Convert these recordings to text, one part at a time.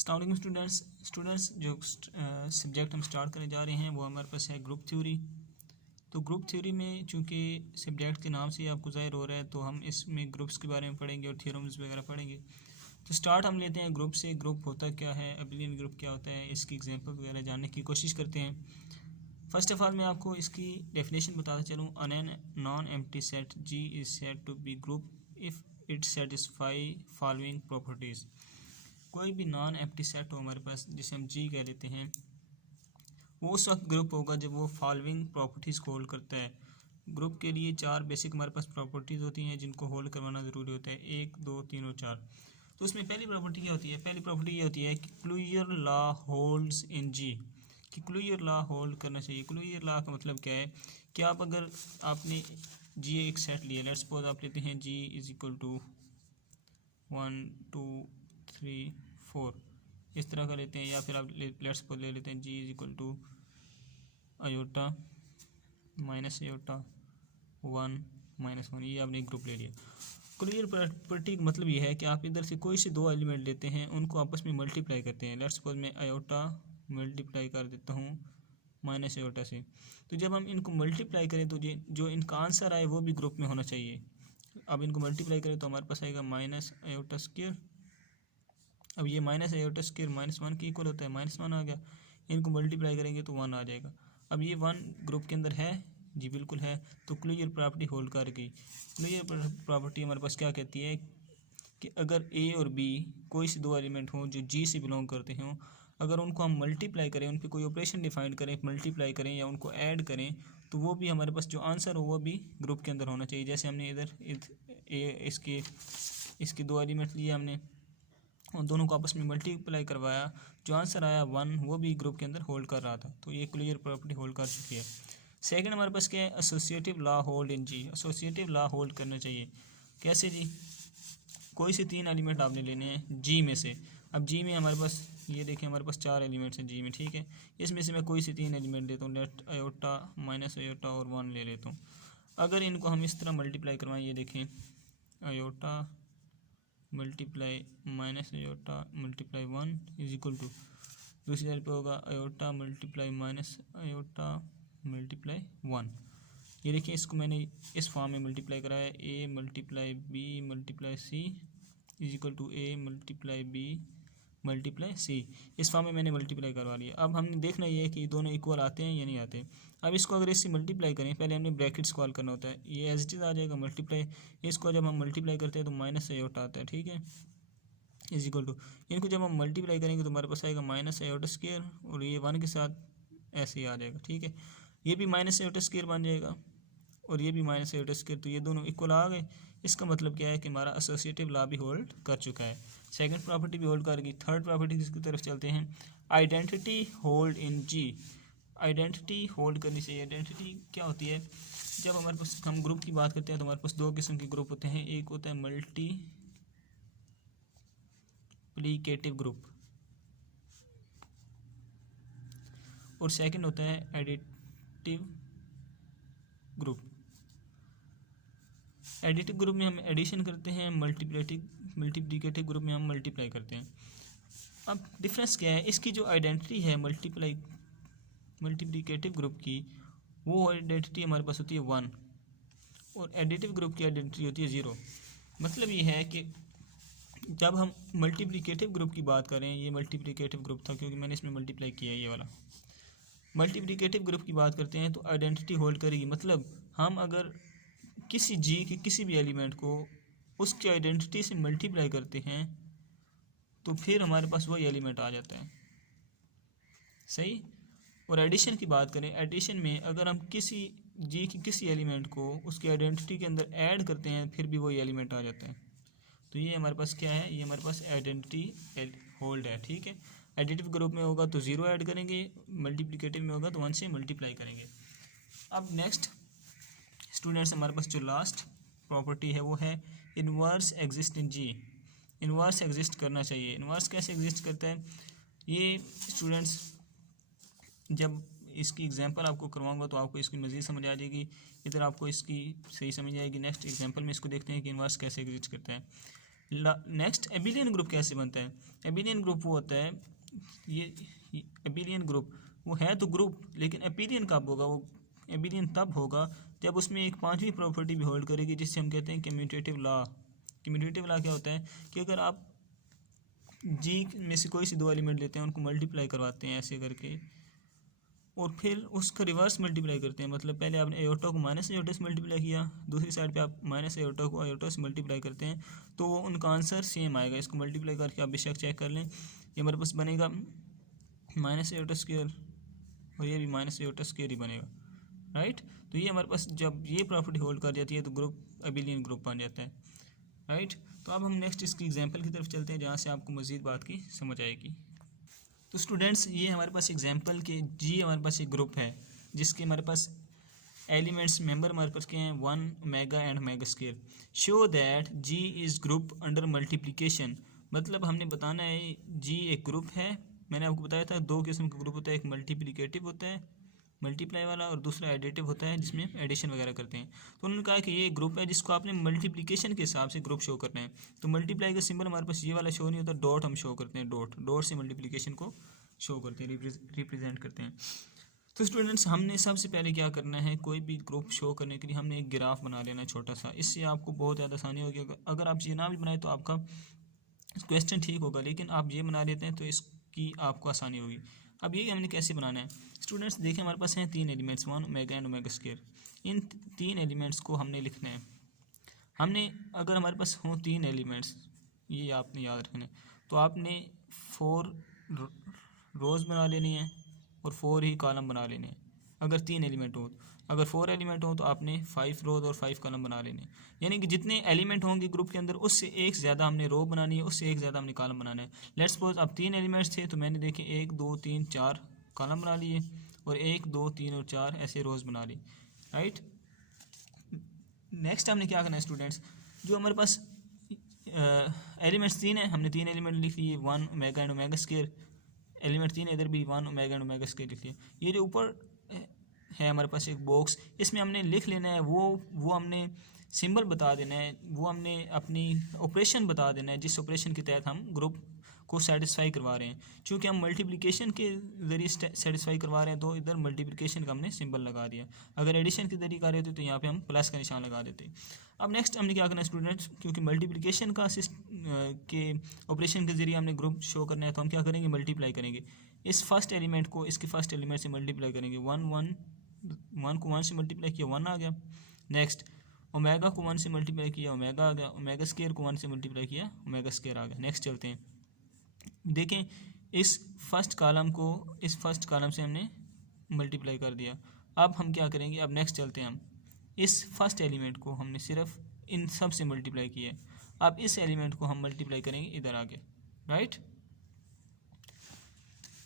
अस्सलाम स्टूडेंट्स जो सब्जेक्ट हम स्टार्ट करने जा रहे हैं वो हमारे पास है ग्रुप थ्योरी। तो ग्रुप थ्योरी में चूंकि सब्जेक्ट के नाम से ही आपको ज़ाहिर हो रहा है तो हम इसमें ग्रुप्स के बारे में पढ़ेंगे और थ्योरम्स वगैरह पढ़ेंगे। तो स्टार्ट हम लेते हैं ग्रुप से। ग्रुप होता क्या है, अबिलियन ग्रुप क्या होता है, इसकी एग्जांपल वगैरह जानने की कोशिश करते हैं। फर्स्ट ऑफ ऑल मैं आपको इसकी डेफिनेशन बताता चलूँ। An non empty set G is said to be group if it satisfy following properties. कोई भी नॉन एम्प्टी सेट हो हमारे पास, जिसे हम जी कह लेते हैं, वो उस वक्त ग्रुप होगा जब वो फॉलोइंग प्रॉपर्टीज़ को होल्ड करता है। ग्रुप के लिए चार बेसिक हमारे पास प्रॉपर्टीज़ होती हैं जिनको होल्ड करवाना ज़रूरी होता है, 1, 2, 3 और 4। तो उसमें पहली प्रॉपर्टी क्या होती है? पहली प्रॉपर्टी ये होती है कि क्लूजर लॉ होल्ड्स इन जी, कि क्लूजर लॉ होल्ड करना चाहिए। क्लूजर लॉ का मतलब क्या है कि आप अगर आपने जी एक सेट लिया, लेट्स सपोज आप लेते हैं जी इज इक्वल टू 1, 2, 3, 4, इस तरह का लेते हैं, या फिर आप लेट्स सपोज ले लेते हैं G is equal to iota minus iota 1 minus 1, ये आपने एक ग्रुप ले लिया। क्लियर प्रॉपर्टी का मतलब ये है कि आप इधर से कोई से दो एलिमेंट लेते हैं, उनको आपस में मल्टीप्लाई करते हैं। लेट्स सपोज मैं आयोटा मल्टीप्लाई कर देता हूँ माइनस आयोटा से। तो जब हम इनको मल्टीप्लाई करें तो जो इनका आंसर आए वो भी ग्रुप में होना चाहिए। अब इनको मल्टीप्लाई करें तो हमारे पास आएगा माइनस आयोटा स्क्वायर। अब ये माइनस आयोटा स्क्वायर -1 के इक्वल होता है, -1 आ गया। इनको मल्टीप्लाई करेंगे तो 1 आ जाएगा। अब ये 1 ग्रुप के अंदर है, जी बिल्कुल है। तो क्लोजर प्रॉपर्टी होल्ड कर गई। क्लोजर प्रॉपर्टी हमारे पास क्या कहती है कि अगर ए और बी कोई से दो एलिमेंट हों जो जी से बिलोंग करते हों, अगर उनको हम मल्टीप्लाई करें, उन पर कोई ऑपरेशन डिफाइन करें, मल्टीप्लाई करें या उनको ऐड करें, तो वो भी हमारे पास जो आंसर हो वो भी ग्रुप के अंदर होना चाहिए। जैसे हमने इधर इसके दो एलिमेंट लिए हमने, उन दोनों को आपस में मल्टीप्लाई करवाया, जो आंसर आया 1 वो भी ग्रुप के अंदर होल्ड कर रहा था। तो ये क्लियर प्रॉपर्टी होल्ड कर चुकी है। सेकंड हमारे पास क्या है? Associative law hold in G. Associative law hold करना चाहिए। कैसे जी? कोई से 3 एलिमेंट आपने लेने हैं जी में से। अब जी में हमारे पास ये देखिए, हमारे पास 4 एलिमेंट्स हैं जी में, ठीक है। इसमें से मैं कोई से 3 एलिमेंट लेता हूँ, लेट आयोटा माइनस आयोटा और 1 ले लेता हूँ। अगर इनको हम इस तरह मल्टीप्लाई करवाएं, ये देखें iota multiply minus iota multiply 1 is equal to, दूसरी साइड पे होगा iota multiply minus iota multiply 1। ये देखिए, इसको मैंने इस फॉर्म में मल्टीप्लाई कराया, A multiply B multiply C is equal to A multiply B multiply C. इस फॉर्म में मैंने मल्टीप्लाई करवा लिया। अब हमने देखना ये है कि दोनों इक्वल आते हैं या नहीं आते। अब इसको अगर इससे मल्टीप्लाई करें, पहले हमने ब्रैकेट्स कॉल करना होता है, ये एज इट इज़ आ जाएगा मल्टीप्लाई। इसको जब हम मल्टीप्लाई करते हैं तो माइनस आयोटा आता है, ठीक है, इज इक्वल टू, इनको जब हम मल्टीप्लाई करेंगे तो हमारे पास आएगा माइनस आयोटा स्क्वायर, और ये 1 के साथ ऐसे ही आ जाएगा, ठीक है। ये भी माइनस आयोटा स्क्वायर बन जाएगा और ये भी माइनस आयोटा स्क्वायर, तो ये दोनों इक्वल आ गए। इसका मतलब क्या है कि हमारा एसोसिएटिव लॉ भी होल्ड कर चुका है। सेकंड प्रॉपर्टी भी होल्ड कर गई। थर्ड प्रॉपर्टी की तरफ चलते हैं। Identity hold in G. Identity hold करनी चाहिए। आइडेंटिटी क्या होती है? जब हमारे पास हम ग्रुप की बात करते हैं तो हमारे पास दो किस्म के ग्रुप होते हैं। एक होता है मल्टीप्लिकेटिव ग्रुप और सेकंड होता है एडिटिव ग्रुप। एडिटिव ग्रुप में हम एडिशन करते हैं, मल्टीप्लिकेटिव ग्रुप में हम मल्टीप्लाई करते हैं। अब डिफरेंस क्या है? इसकी जो आइडेंटिटी है मल्टीप्लिकेटिव ग्रुप की, वो आइडेंटिटी हमारे पास होती है 1 और एडिटिव ग्रुप की आइडेंटिटी होती है 0। मतलब ये है कि जब हम मल्टीप्लिकेटिव ग्रुप की बात करें, ये मल्टीप्लिकेटिव ग्रुप था क्योंकि मैंने इसमें मल्टीप्लाई किया है, ये वाला मल्टीप्लिकेटिव ग्रुप की बात करते हैं तो आइडेंटिटी होल्ड करेगी। मतलब हम अगर किसी जी के किसी भी एलिमेंट को उसकी आइडेंटिटी से मल्टीप्लाई करते हैं तो फिर हमारे पास वही एलिमेंट आ जाता है, सही। और एडिशन की बात करें, एडिशन में अगर हम किसी जी की किसी एलिमेंट को उसकी आइडेंटिटी के अंदर ऐड करते हैं फिर भी वही एलिमेंट आ जाता है। तो ये हमारे पास क्या है? ये हमारे पास आइडेंटिटी होल्ड है, ठीक है। एडिटिव ग्रुप में होगा तो 0 ऐड करेंगे, मल्टीप्लिकेटिव में होगा तो 1 से मल्टीप्लाई करेंगे। अब नेक्स्ट स्टूडेंट्स, हमारे पास जो लास्ट प्रॉपर्टी है वो है inverse exist in G. Inverse exist करना चाहिए। इन्वर्स कैसे एग्जिस्ट करता है? ये स्टूडेंट्स जब इसकी एग्जांपल आपको करवाऊंगा तो आपको इसकी मज़ीद समझ आ जाएगी, इधर आपको इसकी सही समझ आएगी। नेक्स्ट एग्जांपल में इसको देखते हैं कि इन्वर्स कैसे एग्जिस्ट करता है। नेक्स्ट एबिलियन ग्रुप कैसे बनता है? एबिलियन ग्रुप वो होता है, ये एबिलियन ग्रुप वो है तो ग्रुप, लेकिन एबिलियन कब होगा? वो एबिलियन तब होगा जब उसमें एक पांचवी प्रॉपर्टी भी होल्ड करेगी, जिससे हम कहते हैं कम्यूटेटिव लॉ। कम्यूटेटिव लॉ क्या होता है कि अगर आप जी में से कोई सी दो एलिमेंट लेते हैं, उनको मल्टीप्लाई करवाते हैं ऐसे करके, और फिर उसका रिवर्स मल्टीप्लाई करते हैं, मतलब पहले आपने एयोटा को माइनस एयोटा से मल्टीप्लाई किया, दूसरी साइड पे आप माइनस एयोटा को एयोटा से मल्टीप्लाई करते हैं, तो वो उनका आंसर सेम आएगा। इसको मल्टीप्लाई करके आप बेशक चेक कर लें, ये हमारे पास बनेगा माइनस एयोटा स्क्वायर, और ये भी माइनस एयोटा स्क्वायर ही बनेगा, राइट। तो ये हमारे पास जब ये प्रॉपर्टी होल्ड कर जाती है तो ग्रुप एबिलियन ग्रुप बन जाता है, राइट। तो अब हम नेक्स्ट इसकी एग्जांपल की तरफ चलते हैं, जहाँ से आपको मज़ीद बात की समझ आएगी। तो स्टूडेंट्स, ये हमारे पास एग्जांपल के जी हमारे पास एक ग्रुप है जिसके हमारे पास एलिमेंट्स मेंबर हमारे पास क्या हैं, 1 omega and omega square. Show that G is group under multiplication, मतलब हमने बताना है जी एक ग्रुप है। मैंने आपको बताया था दो किस्म का ग्रुप होता है, एक मल्टीप्लिकेटिव होता है मल्टीप्लाई वाला, और दूसरा एडिटिव होता है जिसमें एडिशन वगैरह करते हैं। तो उन्होंने कहा कि ये ग्रुप है जिसको आपने मल्टीप्लिकेशन के हिसाब से ग्रुप शो करना है। तो मल्टीप्लाई का सिंबल हमारे पास ये वाला शो नहीं होता, डॉट हम शो करते हैं, डॉट से मल्टीप्लिकेशन को शो करते हैं, रिप्रेजेंट करते हैं। तो स्टूडेंट्स, हमने सबसे पहले क्या करना है, कोई भी ग्रुप शो करने के लिए हमने एक ग्राफ बना लेना है छोटा सा। इससे आपको बहुत ज़्यादा आसानी होगी। अगर आप ये ना भी बनाए तो आपका क्वेश्चन ठीक होगा, लेकिन आप ये बना लेते हैं तो इसकी आपको आसानी होगी। अब ये हमने कैसे बनाना है स्टूडेंट्स, देखिए हमारे पास हैं तीन elements, 1 omega and omega square. इन तीन एलिमेंट्स को हमने लिखना है। हमने अगर हमारे पास हों तीन एलिमेंट्स, ये आपने याद रखना है, तो आपने 4 रोज़ बना लेनी है और 4 ही कॉलम बना लेने हैं। अगर तीन एलिमेंट हो, अगर 4 एलिमेंट हो तो आपने 5 रोज और 5 कॉलम बना लेने। यानी कि जितने एलिमेंट होंगे ग्रुप के अंदर, उससे एक ज़्यादा हमने रो बनानी है, उससे एक ज़्यादा हमने कॉलम बनाना है। लेट्स सपोज अब 3 एलिमेंट्स थे, तो मैंने देखे 1 2 3 4 कॉलम बना लिए, और 1 2 3 और 4 ऐसे रोज़ बना ली, राइट। नेक्स्ट हमने क्या करना है स्टूडेंट्स, जो हमारे पास एलिमेंट्स 3 है, हमने 3 एलिमेंट लिख लिए, 1 omega and omega square. Element 3 इधर भी 1 ओमेगा एंड ओमेगा स्क्वायर लिख लिया। ये जो ऊपर है हमारे पास एक बॉक्स, इसमें हमने लिख लेना है, वो हमने सिंबल बता देना है, वो हमने अपनी ऑपरेशन बता देना है जिस ऑपरेशन के तहत हम ग्रुप को सेटिस्फाई करवा रहे हैं। चूँकि हम मल्टीप्लिकेशन के ज़रिए सेटिस्फाई करवा रहे हैं, तो इधर मल्टीप्लिकेशन का हमने सिंबल लगा दिया। अगर एडिशन के ज़रिए कर रहे थे तो यहाँ पे हम प्लस का निशान लगा देते। अब नेक्स्ट हमने क्या करना है स्टूडेंट्स, क्योंकि मल्टीप्लिकेशन का के ऑपरेशन के ज़रिए हमने ग्रुप शो करना है, तो हम क्या करेंगे, मल्टीप्लाई करेंगे। इस फर्स्ट एलिमेंट को इसके फर्स्ट एलिमेंट से मल्टीप्लाई करेंगे। 1 को 1 से मल्टीप्लाई किया, 1 आ गया। नेक्स्ट ओमेगा को 1 से मल्टीप्लाई किया, ओमेगा आ गया। ओमेगा स्क्वायर को 1 से मल्टीप्लाई किया, ओमेगा स्क्वायर आ गया। नेक्स्ट चलते हैं, देखें इस फर्स्ट कॉलम को इस फर्स्ट कॉलम से हमने मल्टीप्लाई कर दिया। अब हम क्या करेंगे, अब नेक्स्ट चलते हैं, हम इस फर्स्ट एलिमेंट को हमने सिर्फ इन सब से मल्टीप्लाई किया है। अब इस एलिमेंट को हम मल्टीप्लाई करेंगे इधर आगे, राइट।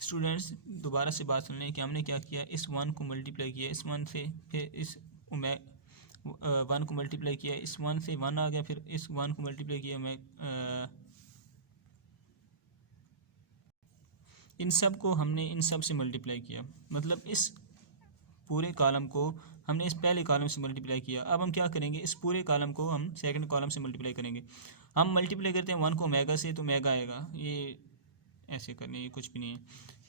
स्टूडेंट्स, दोबारा से बात सुन लें कि हमने क्या किया, इस 1 को मल्टीप्लाई किया इस 1 से, फिर इस 1 को मल्टीप्लाई किया, इस 1 से 1 आ गया, फिर इस 1 को मल्टीप्लाई किया, इन सब को हमने इन सब से मल्टीप्लाई किया। मतलब इस पूरे कॉलम को हमने इस पहले कॉलम से मल्टीप्लाई किया। अब हम क्या करेंगे, इस पूरे कॉलम को हम सेकंड कॉलम से मल्टीप्लाई करेंगे। हम मल्टीप्लाई करते हैं 1 को ओमेगा से, तो ओमेगा आएगा, ये ऐसे करने, ये कुछ भी नहीं है।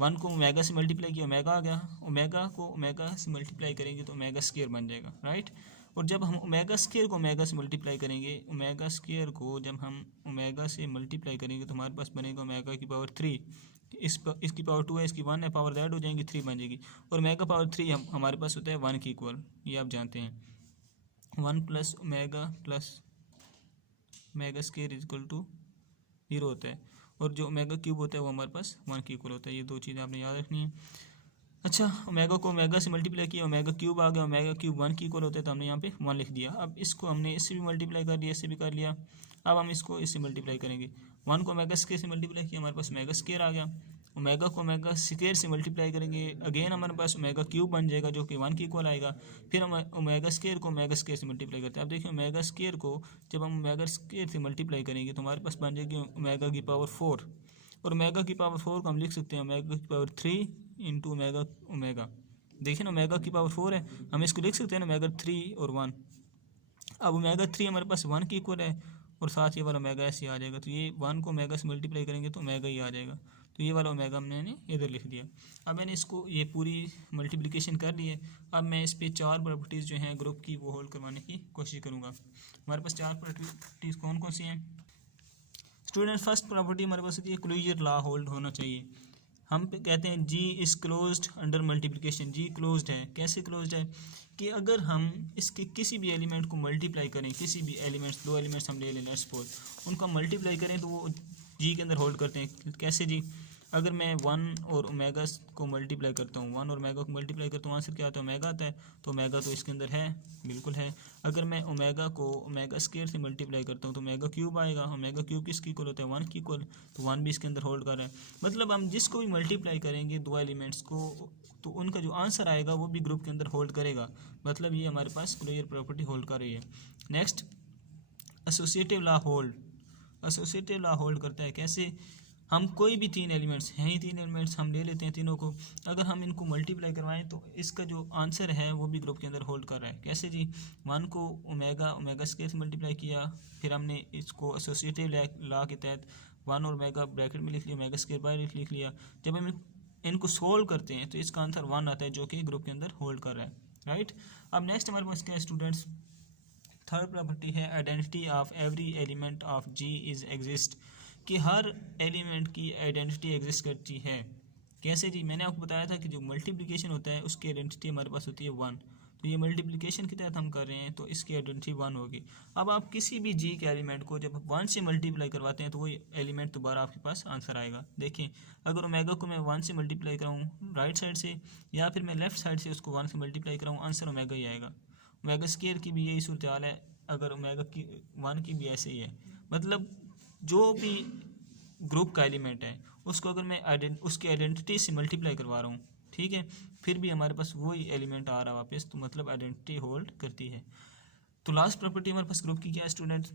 1 को ओमेगा से मल्टीप्लाई किया, ओमेगा आ गया। ओमेगा को ओमेगा से मल्टीप्लाई करेंगे तो ओमेगा स्क्वायर बन जाएगा, राइट। और जब हम ओमेगा स्क्वायर को ओमेगा से मल्टीप्लाई करेंगे, ओमेगा स्क्वायर को जब हम ओमेगा से मल्टीप्लाई करेंगे तो हमारे पास बनेगा ओमेगा की पावर 3। इसकी पावर 2 है, इसकी 1 है, पावर ऐड हो जाएंगी, 3 बन जाएगी। और ओमेगा पावर 3 हमारे पास होता है 1 के इक्वल, ये आप जानते हैं। 1 plus omega square is equal to 0 होता है, और जो ओमेगा क्यूब होता है वो हमारे पास 1 के इक्वल होता है। ये दो चीज़ें आपने याद रखनी है। अच्छा, ओमेगा को ओमेगा से मल्टीप्लाई किया, ओमेगा क्यूब आ गया, ओमेगा क्यूब 1 के इक्वल होता है, तो हमने यहाँ पे 1 लिख दिया। अब इसको हमने इससे भी मल्टीप्लाई कर लिया, इससे भी कर लिया। अब हम इसको इससे मल्टीप्लाई करेंगे। 1 को ओमेगा स्क्वायर से मल्टीप्लाई किया, हमारे पास ओमेगा स्क्वायर आ गया। ओमेगा को ओमेगा स्क्वायर से मल्टीप्लाई करेंगे, अगेन हमारे पास ओमेगा क्यूब बन जाएगा जो कि 1 के इक्वल आएगा। फिर हम ओमेगा स्क्वायर को ओमेगा स्क्वायर से मल्टीप्लाई करते हैं। अब देखिए ओमेगा स्क्वायर को जब हम ओमेगा स्क्वायर से मल्टीप्लाई करेंगे तो हमारे पास बन जाएगी ओमेगा की पावर 4, और ओमेगा की पावर 4 को हम लिख सकते हैं ओमेगा की पावर 3 इंटू ओमेगा। देखिए ना, ओमेगा की पावर 4 है, हम इसको लिख सकते हैं ना ओमेगा 3 और 1। अब ओमेगा 3 हमारे पास 1 के इक्वल है, और साथ ये वाला ओमेगा ऐसे आ जाएगा। तो ये 1 को ओमेगा से मल्टीप्लाई करेंगे तो ओमेगा ही आ जाएगा। तो ये वाला ओमेगा मैंने इधर लिख दिया। अब मैंने इसको ये पूरी मल्टीप्लिकेशन कर ली है। अब मैं इस पे 4 प्रॉपर्टीज़ जो हैं ग्रुप की वो होल्ड करवाने की कोशिश करूँगा। हमारे पास 4 प्रॉपर्टीज़ कौन कौन सी हैं स्टूडेंट? फर्स्ट प्रॉपर्टी हमारे पास होती है क्लोजर लॉ होल्ड होना चाहिए। हम कहते हैं G is closed under multiplication. G closed है। कैसे क्लोज्ड है कि अगर हम इसके किसी भी एलिमेंट को मल्टीप्लाई करें, किसी भी एलिमेंट्स, 2 एलिमेंट्स हम ले लें लेट्स सपोज, उनका मल्टीप्लाई करें तो वो जी के अंदर होल्ड करते हैं। कैसे जी? अगर मैं 1 और ओमेगा को मल्टीप्लाई करता हूँ, 1 और ओमेगा को मल्टीप्लाई करता हूँ, आंसर क्या आता है? ओमेगा आता है। तो ओमेगा तो इसके अंदर है, बिल्कुल है। अगर मैं ओमेगा को ओमेगा स्क्वायर से मल्टीप्लाई करता हूँ तो ओमेगा क्यूब आएगा। ओमेगा क्यूब किसकी इक्वल होता है? 1 की इक्वल। तो 1 भी इसके अंदर होल्ड कर रहा है। मतलब हम जिसको भी मल्टीप्लाई करेंगे 2 एलिमेंट्स को, तो उनका जो आंसर आएगा वो भी ग्रुप के अंदर होल्ड करेगा। मतलब ये हमारे पास क्लोजर प्रॉपर्टी होल्ड कर रही है। Next, associative law hold. Associative law hold करता है। कैसे? हम कोई भी 3 एलिमेंट्स हैं ही, 3 एलिमेंट्स हम ले लेते हैं, तीनों को अगर हम इनको मल्टीप्लाई करवाएं तो इसका जो आंसर है वो भी ग्रुप के अंदर होल्ड कर रहा है। कैसे जी? 1 को ओमेगा स्क्वायर से मल्टीप्लाई किया, फिर हमने इसको एसोसिएटिव लॉ के तहत 1 और ओमेगा ब्रैकेट में लिख लिया, ओमेगा स्क्वायर बाय लिख लिया। जब हम इनको सोल्व करते हैं तो इसका आंसर 1 आता है जो कि ग्रुप के अंदर होल्ड कर रहा है। राइट। अब नेक्स्ट हमारे पास क्या है स्टूडेंट्स? थर्ड प्रॉपर्टी है identity of every element of G is exist, कि हर एलिमेंट की आइडेंटिटी एग्जिस्ट करती है। कैसे जी? मैंने आपको बताया था कि जो मल्टीप्लिकेशन होता है उसकी आइडेंटिटी हमारे पास होती है 1। तो ये मल्टीप्लिकेशन के तहत हम कर रहे हैं तो इसकी आइडेंटिटी 1 होगी। अब आप किसी भी जी के एलिमेंट को जब 1 से मल्टीप्लाई करवाते हैं तो वही एलिमेंट दोबारा आपके पास आंसर आएगा। देखिए, अगर ओमेगा को मैं 1 से मल्टीप्लाई कराऊँ राइट साइड से, या फिर मैं लेफ्ट साइड से उसको 1 से मल्टीप्लाई कराऊँ, आंसर ओमेगा ही आएगा। ओमेगा स्क्वायर की भी यही सूरत हाल है, अगर ओमेगा की 1 की भी ऐसे ही है। मतलब जो भी ग्रुप का एलिमेंट है उसको अगर मैं उसकी आइडेंटिटी से मल्टीप्लाई करवा रहा हूँ, ठीक है, फिर भी हमारे पास वही एलिमेंट आ रहा है वापस, तो मतलब आइडेंटिटी होल्ड करती है। तो लास्ट प्रॉपर्टी हमारे पास ग्रुप की क्या है स्टूडेंट?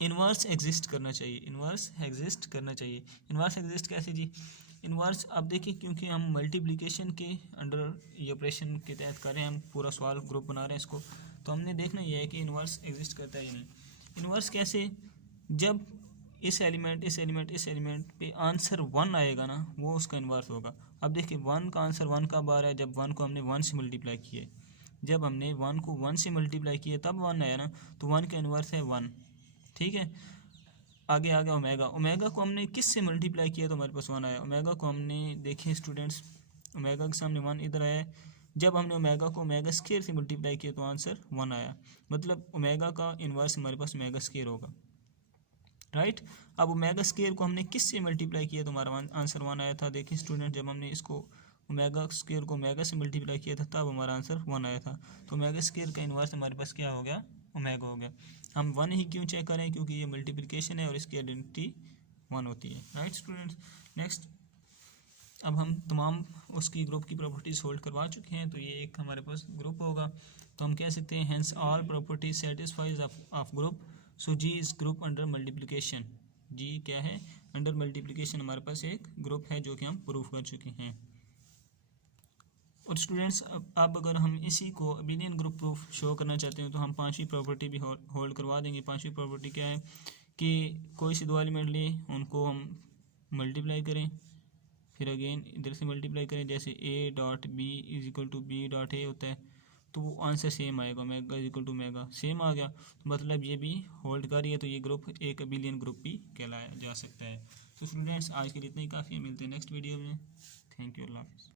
इन्वर्स एग्जिस्ट करना चाहिए। इन्वर्स एग्जिस्ट करना चाहिए। इन्वर्स एग्जिस्ट कैसे जी? इन्वर्स, अब देखिए, क्योंकि हम मल्टीप्लिकेशन के अंडर ये ऑपरेशन के तहत कर रहे हैं, हम पूरा सवाल ग्रुप बना रहे हैं इसको, तो हमने देखना ये है कि इन्वर्स एग्जिस्ट करता है या नहीं। इन्वर्स कैसे? जब इस एलिमेंट पे आंसर 1 आएगा ना, वो उसका इन्वर्स होगा। अब देखिए 1 का आंसर 1 कब आ रहा है? जब 1 को हमने 1 से मल्टीप्लाई किया है। जब हमने 1 को 1 से मल्टीप्लाई किया तब 1 आया ना, तो 1 का इन्वर्स है 1। ठीक है, आगे आ गया ओमेगा। ओमेगा को हमने किस से मल्टीप्लाई किया तो हमारे पास 1 आया। ओमेगा को हमने, देखिए स्टूडेंट्स, ओमेगा के सामने 1 इधर आया। जब हमने ओमेगा को ओमेगा स्क्वायर से मल्टीप्लाई किया तो आंसर 1 आया। मतलब ओमेगा का इन्वर्स हमारे पास ओमेगा स्क्वायर होगा। राइट। अब ओमेगा स्क्वायर को हमने किस से मल्टीप्लाई किया तो हमारा आंसर 1 आया था। देखिए स्टूडेंट, जब हमने इसको ओमेगा स्क्वायर को ओमेगा से मल्टीप्लाई किया था तब हमारा आंसर 1 आया था। तो ओमेगा स्क्वायर का इन्वर्स हमारे पास क्या हो गया? ओमेगा हो गया। हम 1 ही क्यों चेक करें? क्योंकि ये मल्टीप्लिकेशन है और इसकी आइडेंटिटी 1 होती है। Right students. नेक्स्ट, अब हम तमाम उसकी ग्रुप की प्रॉपर्टीज होल्ड करवा चुके हैं, तो ये एक हमारे पास ग्रुप होगा। तो हम कह सकते हैं hence all properties satisfies of group, so G is group under multiplication. G क्या है? अंडर मल्टीप्लिकेशन हमारे पास एक ग्रुप है जो कि हम प्रूफ कर चुके हैं। और स्टूडेंट्स, अब अगर हम इसी को अबेलियन ग्रुप प्रूफ शो करना चाहते हैं तो हम 5वीं प्रॉपर्टी भी होल्ड करवा देंगे। 5वीं प्रॉपर्टी क्या है कि कोई से 2 एलिमेंट लें, उनको हम मल्टीप्लाई करें, फिर अगेन इधर से मल्टीप्लाई करें, जैसे a dot B is equal to B dot A होता है, तो वो आंसर सेम आएगा। Omega is equal to omega same आ गया, तो मतलब ये भी होल्ड कर रही है, तो ये ग्रुप एक अबेलियन ग्रुप भी कहलाया जा सकता है। तो स्टूडेंट्स, आज के लिए इतना ही काफ़ी है। मिलते हैं नेक्स्ट वीडियो में। थैंक यू, अल्लाह हाफिज़।